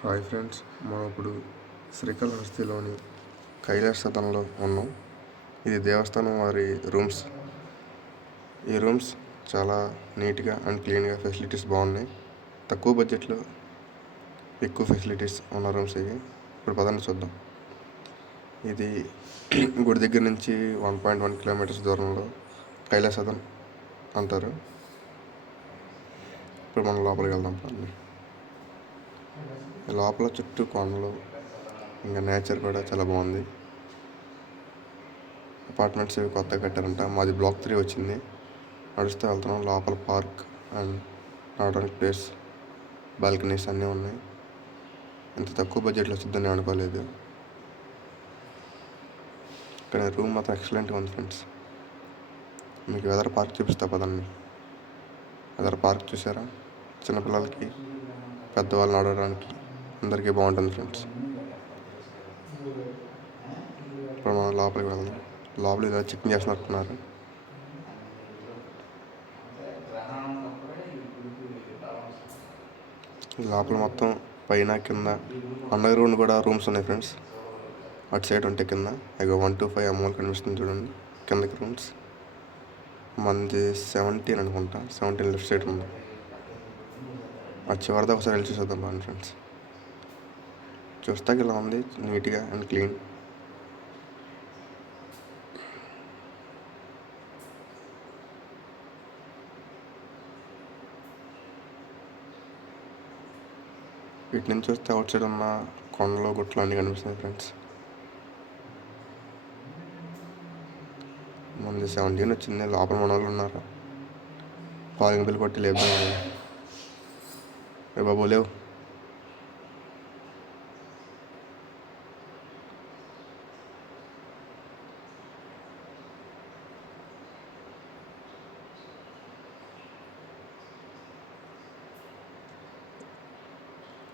Hi friends, మనం ఇప్పుడు శ్రీకాళహస్తిలోని కైలాస సదన్లో ఉన్నాం. ఇది దేవస్థానం వారి రూమ్స్. ఈ రూమ్స్ చాలా నీట్గా అండ్ క్లీన్గా, ఫెసిలిటీస్ బాగున్నాయి. తక్కువ బడ్జెట్లో ఎక్కువ ఫెసిలిటీస్ ఉన్న రూమ్స్ ఇవి. ఇప్పుడు పదండి చూద్దాం. ఇది గుడి దగ్గర నుంచి 1.1 కిలోమీటర్స్ దూరంలో కైలాస సదన్ అంటారు. ఇప్పుడు మనం లోపలికి వెళ్దాం. పదండి. లోపల చుట్టూ కొండలు, ఇంకా నేచర్ కూడా చాలా బాగుంది. అపార్ట్మెంట్స్ ఇవి కొత్తగా కట్టారంట. మాది బ్లాక్ 3 వచ్చింది. నడుస్తూ వెళ్తున్నాం. లోపల పార్క్ అండ్ నడవడానికి ప్లేస్, బాల్కనీస్ అన్నీ ఉన్నాయి. ఇంత తక్కువ బడ్జెట్లో వచ్చిందని అనుకోలేదు. ఇక్కడ రూమ్ మాత్రం ఎక్సలెంట్గా ఉంది ఫ్రెండ్స్. మీకు వెదర్ పార్క్ చూపిస్తా పదండి. వెదర్ పార్క్ చూసారా? చిన్నపిల్లలకి, పెద్దవాళ్ళు నడవడానికి అందరికీ బాగుంటుంది ఫ్రెండ్స్. ఇప్పుడు మనం లోపలికి వెళ్దాం. లోపల ఇలా చెకింగ్ చేస్తున్నట్టున్నారు. లోపల మొత్తం పైన కింద అండర్ గ్రౌండ్ కూడా రూమ్స్ ఉన్నాయి ఫ్రెండ్స్. అటు సైడ్ ఉంటే కింద ఇక 1 to 5 అమౌంట్ కనిపిస్తుంది చూడండి. కిందకి రూమ్స్ మంది 17 అనుకుంటా. 17 లెఫ్ట్ సైడ్ ఉంది. ఆ చివరిదా ఒకసారి వెళ్ళి చూసేద్దాం బాగుంది ఫ్రెండ్స్. చూస్తాకి ఇలా ఉంది, నీట్గా అండ్ క్లీన్. వీటి నుంచి చూస్తే అవుట్ సైడ్ ఉన్న కొండలు, గుట్టలు అన్నీ కనిపిస్తున్నాయి ఫ్రెండ్స్. మంది 17 వచ్చింది. లోపల మన వాళ్ళు ఉన్నారు. కాలింగ్ బిల్ కొట్టి లేపుదాం. ఏ బాబు లేవు.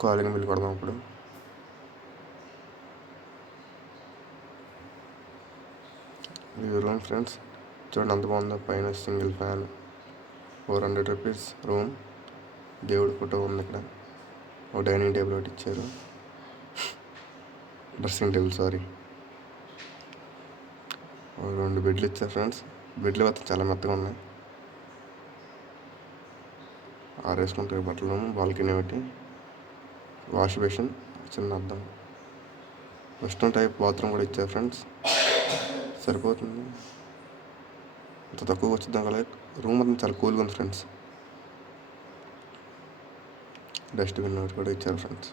కాలింగ్ బిల్ కొడదాం ఇప్పుడు. ఇది రూమ్ ఫ్రెండ్స్. చూడండి ఎంత బాగుందో. పైన సింగిల్ ఫ్యాన్, 400 రూపీస్ రూమ్. దేవుడి ఫోటో ఉంది ఇక్కడ. ఒక డైనింగ్ టేబుల్ ఒకటి ఇచ్చారు. Dressing table, sorry. 2 బెడ్లు ఇచ్చారు ఫ్రెండ్స్. బెడ్లు మాత్రం చాలా మెత్తగా ఉన్నాయి. ఆరేసుకుంటే బట్టల రూమ్, బాల్కనీ ఒకటి, వాష్ బేసిన్, చిన్న అద్దం, వెస్ట్రన్ టైప్ బాత్రూమ్ కూడా ఇచ్చారు ఫ్రెండ్స్. సరిపోతుంది. ఇంత తక్కువ వచ్చింది కదా. రూమ్ మొత్తం చాలా కూల్గా ఉంది ఫ్రెండ్స్. డస్ట్బిన్ ఒకటి కూడా ఇచ్చారు ఫ్రెండ్స్.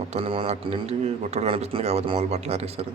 మొత్తం మనం అటు నుండి గుట్టడు కనిపిస్తుంది, కాకపోతే మామూలు బట్టలు ఆరేస్తారు.